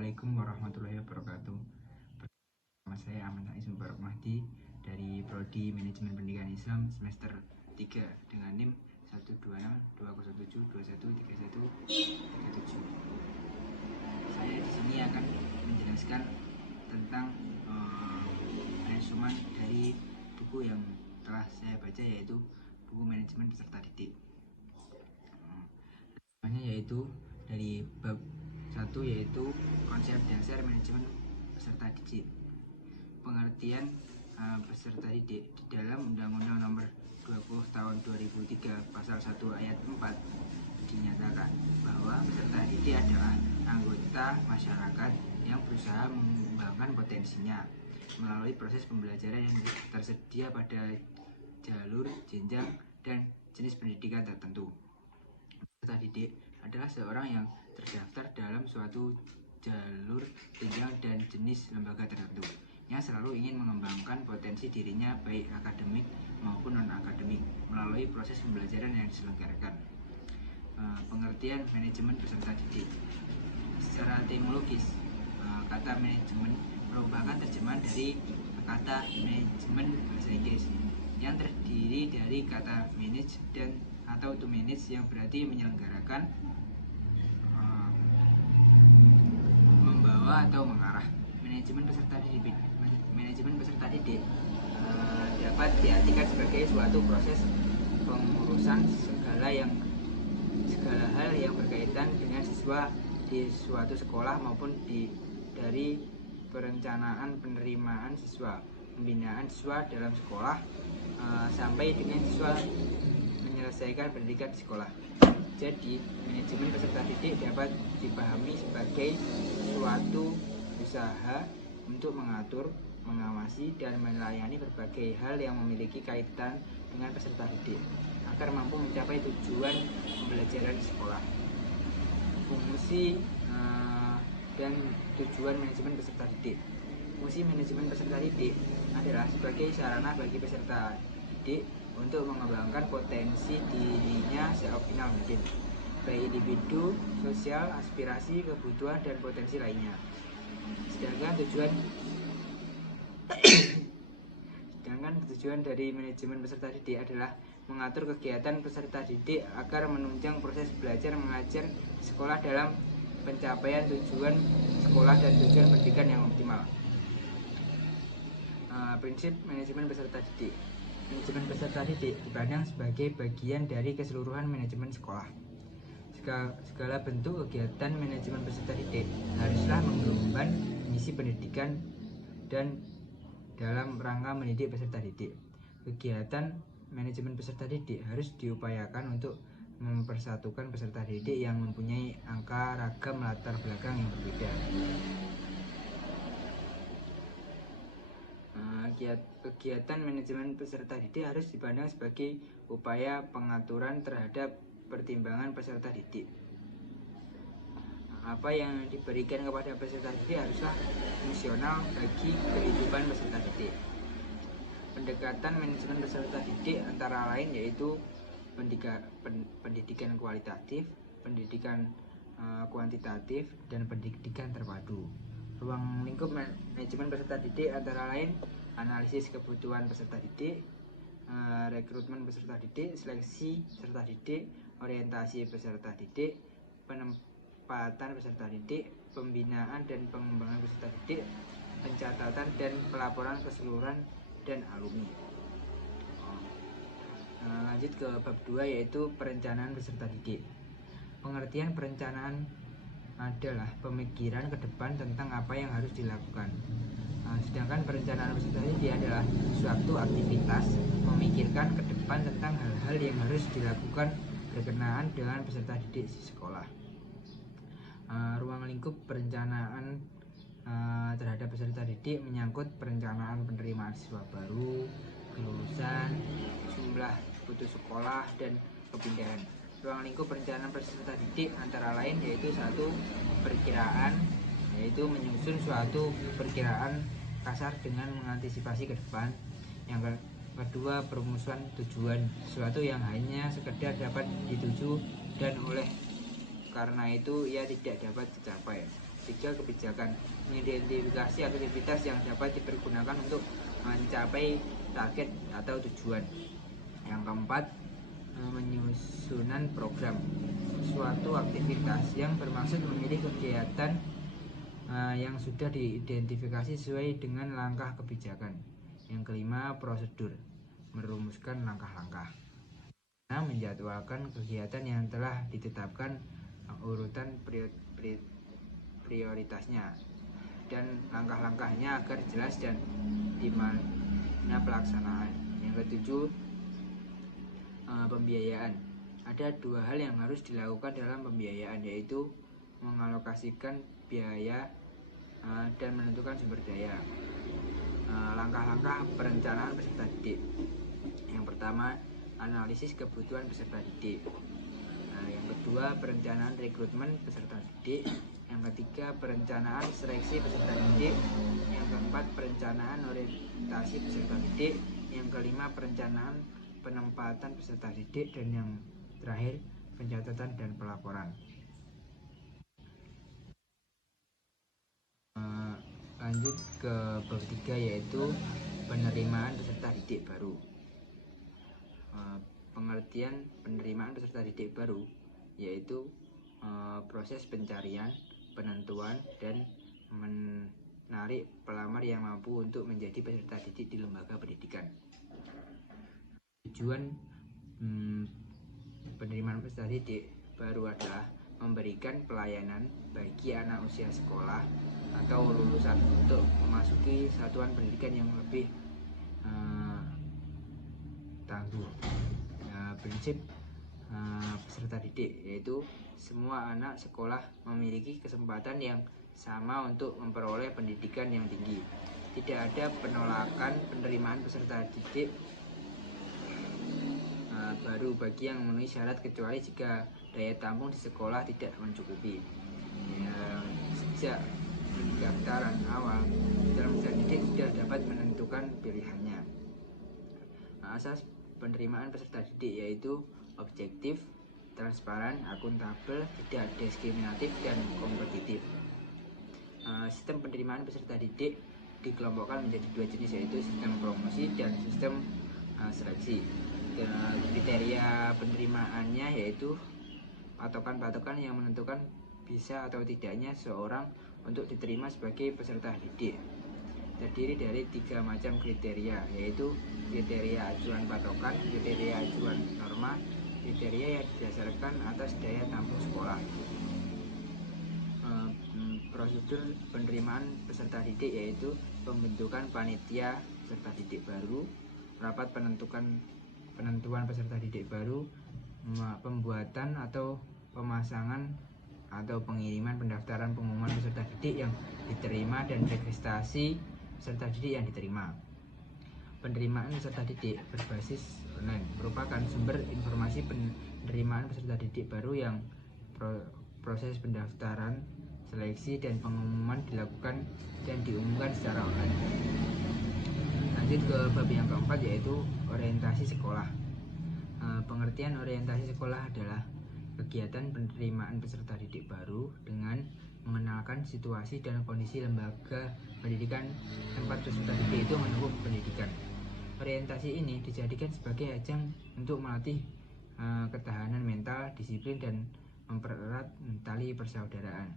Assalamualaikum warahmatullahi wabarakatuh. Nama saya Ahmad Ais Mubarak Mahdi dari Prodi Manajemen Pendidikan Islam semester 3 dengan NIM 1262017213137. Saya di sini akan menjelaskan tentang resumen dari buku yang telah saya baca, yaitu buku Manajemen Peserta Didik. Yaitu dari bab 1, yaitu konsep dasar manajemen peserta didik. Pengertian peserta didik di dalam Undang-Undang Nomor 20 Tahun 2003 Pasal 1 Ayat 4 dinyatakan bahwa peserta didik adalah anggota masyarakat yang berusaha mengembangkan potensinya melalui proses pembelajaran yang tersedia pada jalur, jenjang, dan jenis pendidikan tertentu. Peserta didik adalah seorang yang terdaftar dalam suatu jalur, jenjang, dan jenis lembaga tertentu yang selalu ingin mengembangkan potensi dirinya baik akademik maupun non-akademik melalui proses pembelajaran yang diselenggarakan. Pengertian manajemen peserta didik. Secara etimologis, kata manajemen merupakan terjemahan dari kata manajemen bahasa Inggris yang terdiri dari kata manage dan atau to manage yang berarti menyelenggarakan, membawa atau mengarah. Manajemen peserta didik dapat diartikan sebagai suatu proses pengurusan segala hal yang berkaitan dengan siswa di suatu sekolah maupun dari perencanaan penerimaan siswa, pembinaan siswa dalam sekolah, sampai dengan siswa menyelesaikan pendidikan di sekolah. Jadi, manajemen peserta didik dapat dipahami sebagai suatu usaha untuk mengatur, mengawasi, dan melayani berbagai hal yang memiliki kaitan dengan peserta didik agar mampu mencapai tujuan pembelajaran di sekolah. Fungsi dan tujuan manajemen peserta didik. Fungsi manajemen peserta didik adalah sebagai sarana bagi peserta didik untuk mengembangkan potensi dirinya seoptimal mungkin, baik individu, sosial, aspirasi, kebutuhan, dan potensi lainnya. Sedangkan tujuan dari manajemen peserta didik adalah mengatur kegiatan peserta didik agar menunjang proses belajar mengajar di sekolah dalam pencapaian tujuan sekolah dan tujuan pendidikan yang optimal. Prinsip manajemen peserta didik. Manajemen peserta didik dipandang sebagai bagian dari keseluruhan manajemen sekolah. Segala bentuk kegiatan manajemen peserta didik haruslah mengemban misi pendidikan dan dalam rangka mendidik peserta didik. Kegiatan manajemen peserta didik harus diupayakan untuk mempersatukan peserta didik yang mempunyai angka ragam latar belakang yang berbeda. Kegiatan manajemen peserta didik harus dipandang sebagai upaya pengaturan terhadap pertimbangan peserta didik. Apa yang diberikan kepada peserta didik haruslah fungsional bagi kehidupan peserta didik. Pendekatan manajemen peserta didik antara lain yaitu pendidikan kualitatif, pendidikan kuantitatif, dan pendidikan terpadu. Ruang lingkup manajemen peserta didik antara lain analisis kebutuhan peserta didik, rekrutmen peserta didik, seleksi peserta didik, orientasi peserta didik, penempatan peserta didik, pembinaan dan pengembangan peserta didik, pencatatan dan pelaporan keseluruhan dan alumni. Lanjut ke bab 2, yaitu perencanaan peserta didik. Pengertian perencanaan adalah pemikiran ke depan tentang apa yang harus dilakukan. Sedangkan perencanaan peserta didik adalah suatu aktivitas memikirkan ke depan tentang hal-hal yang harus dilakukan berkenaan dengan peserta didik di sekolah. Ruang lingkup perencanaan terhadap peserta didik menyangkut perencanaan penerimaan siswa baru, kelulusan, jumlah putus sekolah, dan kepindahan. Ruang lingkup perencanaan peserta didik antara lain yaitu satu, perkiraan, yaitu menyusun suatu perkiraan kasar dengan mengantisipasi ke depan. Yang kedua, perumusan tujuan, sesuatu yang hanya sekedar dapat dituju dan oleh karena itu ia tidak dapat dicapai. Tiga, kebijakan, mengidentifikasi aktivitas yang dapat dipergunakan untuk mencapai target atau tujuan. Yang keempat, menyusunan program, suatu aktivitas yang bermaksud memilih kegiatan yang sudah diidentifikasi sesuai dengan langkah kebijakan. Yang kelima, prosedur, merumuskan langkah-langkah. Nah, menjadwalkan kegiatan yang telah ditetapkan urutan prioritasnya dan langkah-langkahnya agar jelas dan di mana pelaksanaan. Yang ketujuh, pembiayaan. Ada dua hal yang harus dilakukan dalam pembiayaan, yaitu mengalokasikan biaya dan menentukan sumber daya. Langkah-langkah perencanaan peserta didik. Yang pertama, analisis kebutuhan peserta didik. Yang kedua, perencanaan rekrutmen peserta didik. Yang ketiga, perencanaan seleksi peserta didik. Yang keempat, perencanaan orientasi peserta didik. Yang kelima, perencanaan penempatan peserta didik. Dan yang terakhir, pencatatan dan pelaporan. Lanjut ke bab 3, yaitu penerimaan peserta didik baru. Pengertian penerimaan peserta didik baru yaitu proses pencarian, penentuan, dan menarik pelamar yang mampu untuk menjadi peserta didik di lembaga pendidikan. Tujuan penerimaan peserta didik baru adalah memberikan pelayanan bagi anak usia sekolah atau lulusan untuk memasuki satuan pendidikan yang lebih tangguh. Prinsip peserta didik yaitu semua anak sekolah memiliki kesempatan yang sama untuk memperoleh pendidikan yang tinggi. Tidak ada penolakan penerimaan peserta didik baru bagi yang memenuhi syarat kecuali jika daya tampung di sekolah tidak mencukupi. Sejak pendaftaran awal, dalam peserta didik sudah dapat menentukan pilihannya. Asas penerimaan peserta didik yaitu objektif, transparan, akuntabel, tidak diskriminatif, dan kompetitif. Sistem penerimaan peserta didik dikelompokkan menjadi dua jenis, yaitu sistem promosi dan sistem seleksi. Kriteria penerimaannya yaitu patokan-patokan yang menentukan bisa atau tidaknya seorang untuk diterima sebagai peserta didik. Terdiri dari 3 macam kriteria, yaitu kriteria acuan patokan, kriteria acuan norma, kriteria yang didasarkan atas daya tampung sekolah. Prosedur penerimaan peserta didik yaitu pembentukan panitia peserta didik baru, rapat penentuan peserta didik baru, pembuatan atau pemasangan atau pengiriman pendaftaran pengumuman peserta didik yang diterima, dan registrasi peserta didik yang diterima. Penerimaan peserta didik berbasis online merupakan sumber informasi penerimaan peserta didik baru yang proses pendaftaran, seleksi, dan pengumuman dilakukan dan diumumkan secara online. Lanjut ke bab yang keempat, yaitu orientasi sekolah. Pengertian orientasi sekolah adalah kegiatan penerimaan peserta didik baru dengan mengenalkan situasi dan kondisi lembaga pendidikan tempat peserta didik itu menempuh pendidikan. Orientasi ini dijadikan sebagai ajang untuk melatih ketahanan mental, disiplin, dan mempererat tali persaudaraan.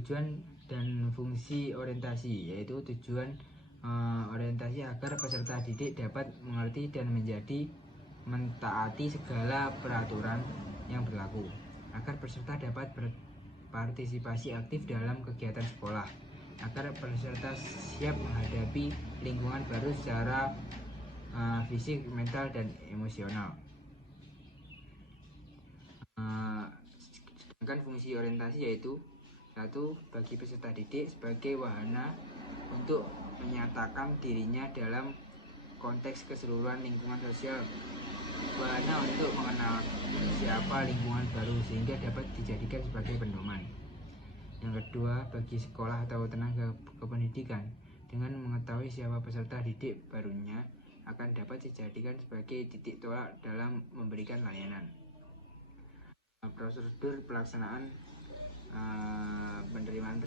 Tujuan dan fungsi orientasi yaitu tujuan orientasi agar peserta didik dapat mengerti dan mentaati segala peraturan yang berlaku, agar peserta dapat berpartisipasi aktif dalam kegiatan sekolah, agar peserta siap menghadapi lingkungan baru secara fisik, mental, dan emosional. Sedangkan fungsi orientasi yaitu: 1. Bagi peserta didik sebagai wahana untuk menyatakan dirinya dalam konteks keseluruhan lingkungan sosial, wahana untuk mengenal siapa lingkungan baru sehingga dapat dijadikan sebagai pedoman. Yang kedua, bagi sekolah atau tenaga kependidikan, dengan mengetahui siapa peserta didik barunya akan dapat dijadikan sebagai titik tolak dalam memberikan layanan. Prosedur pelaksanaan penerimaan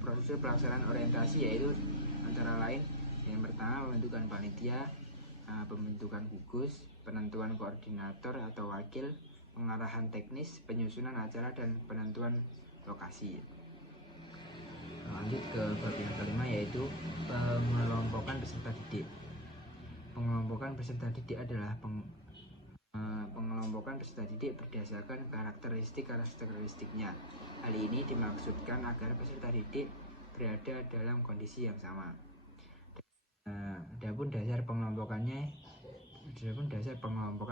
prosedur pelaksanaan orientasi, yaitu antara lain yang pertama pembentukan panitia, pembentukan gugus, penentuan koordinator atau wakil, pengarahan teknis, penyusunan acara, dan penentuan lokasi. Lanjut ke bab yang kelima, yaitu pengelompokan peserta didik. Pengelompokan peserta didik adalah pengelompokan peserta didik berdasarkan karakteristiknya. Hal ini dimaksudkan agar peserta didik berada dalam kondisi yang sama. Adapun dasar pengelompokan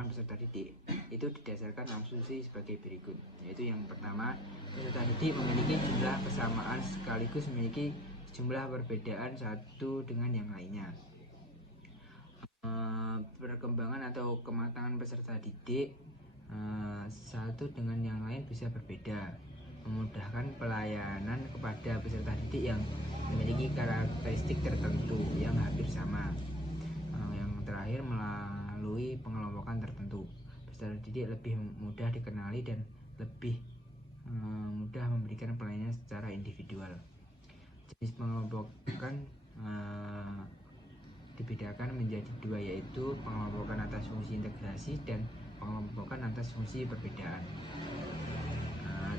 peserta didik itu didasarkan asumsi sebagai berikut, yaitu yang pertama, peserta didik memiliki jumlah kesamaan sekaligus memiliki jumlah perbedaan satu dengan yang lainnya. Perkembangan atau kematangan peserta didik satu dengan yang lain bisa berbeda, memudahkan pelayanan kepada peserta didik yang memiliki karakteristik tertentu yang hampir sama. Yang terakhir, melalui pengelompokan tertentu, peserta didik lebih mudah dikenali dan lebih mudah memberikan pelayanan secara individual. Jenis pengelompokan dibedakan menjadi dua, yaitu pengelompokan atas fungsi integrasi dan pengelompokan atas fungsi perbedaan.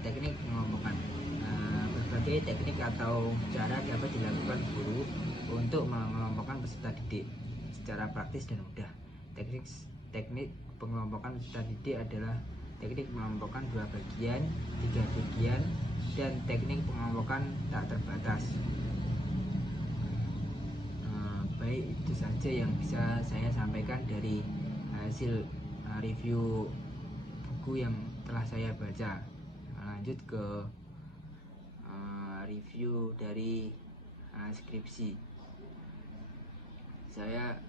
Teknik pengelompokan, berbagai teknik atau cara dapat dilakukan guru untuk mengelompokkan peserta didik secara praktis dan mudah. Teknik pengelompokan peserta didik adalah teknik mengelompokkan 2 bagian, 3 bagian, dan teknik pengelompokan tak terbatas. Baik, itu saja yang bisa saya sampaikan dari hasil review buku yang telah saya baca. Lanjut ke review dari skripsi saya.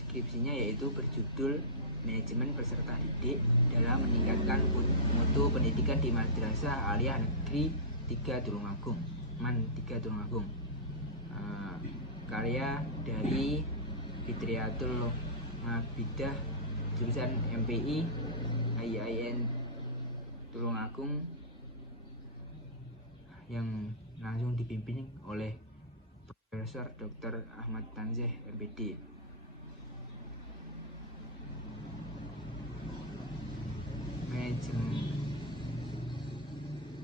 Skripsinya yaitu berjudul Manajemen Peserta Didik dalam Meningkatkan Mutu Pendidikan di Madrasah Aliyah Negeri 3 Tulungagung, MAN 3 Tulungagung. Karya dari Fitriyatul Ngabidah, jurusan MPI IAIN Tulungagung, yang langsung dipimpin oleh Profesor Dr. Ahmad Tanzeh MPD.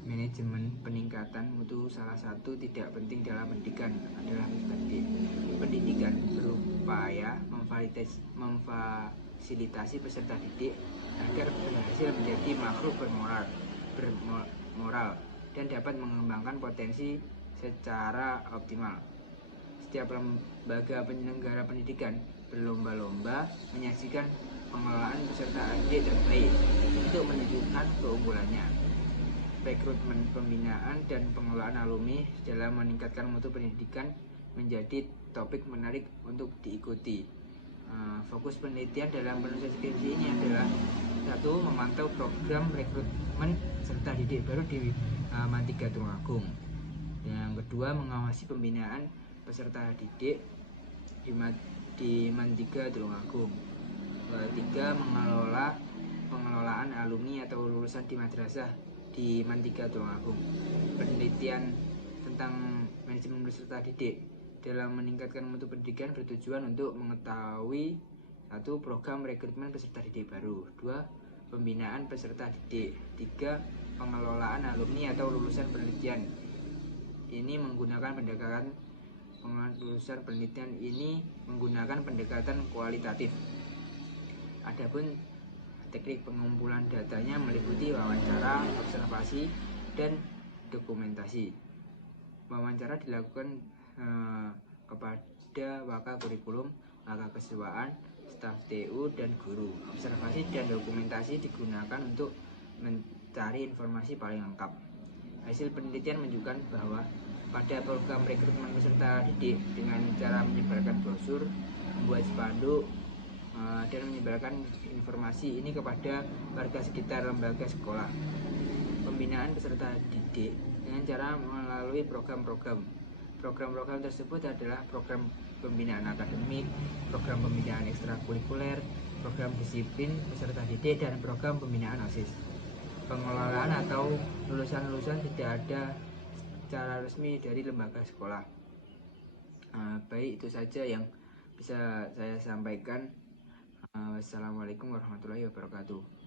Manajemen peningkatan mutu salah satu tidak penting dalam pendidikan adalah pendidikan berupaya memfasilitasi peserta didik agar berhasil menjadi makhluk bermoral dan dapat mengembangkan potensi secara optimal. Setiap lembaga penyelenggara pendidikan berlomba-lomba menyajikan pengelolaan peserta didik terbaik untuk menunjukkan keunggulannya. Rekrutmen, pembinaan, dan pengelolaan alumni dalam meningkatkan mutu pendidikan menjadi topik menarik untuk diikuti. Fokus penelitian dalam penulisan skripsi ini adalah: 1. Memantau program rekrutmen peserta didik baru di MAN 3 Tulungagung. Yang kedua, mengawasi pembinaan peserta didik di MAN 3 Tulungagung. Ketiga, pengelolaan alumni atau lulusan di madrasah di MAN 3 Tulungagung. Penelitian tentang manajemen peserta didik dalam meningkatkan mutu pendidikan bertujuan untuk mengetahui: 1. Program rekrutmen peserta didik baru. 2. Pembinaan peserta didik. 3. Pengelolaan alumni atau lulusan penelitian. Ini menggunakan pendekatan kualitatif. Adapun teknik pengumpulan datanya meliputi wawancara, observasi, dan dokumentasi. Wawancara dilakukan kepada waka kurikulum, waka kesiswaan, staf TU, dan guru. Observasi dan dokumentasi digunakan untuk mencari informasi paling lengkap. Hasil penelitian menunjukkan bahwa pada program rekrutmen peserta didik dengan cara menyebarkan brosur, membuat spanduk, dan menyebarkan informasi ini kepada warga sekitar lembaga sekolah. Pembinaan peserta didik dengan cara melalui program-program tersebut adalah program pembinaan akademik, program pembinaan ekstrakurikuler, program disiplin peserta didik dan program pembinaan OSIS. Pengelolaan atau lulusan-lulusan tidak ada secara resmi dari lembaga sekolah. Baik, itu saja yang bisa saya sampaikan. Wassalamualaikum warahmatullahi wabarakatuh.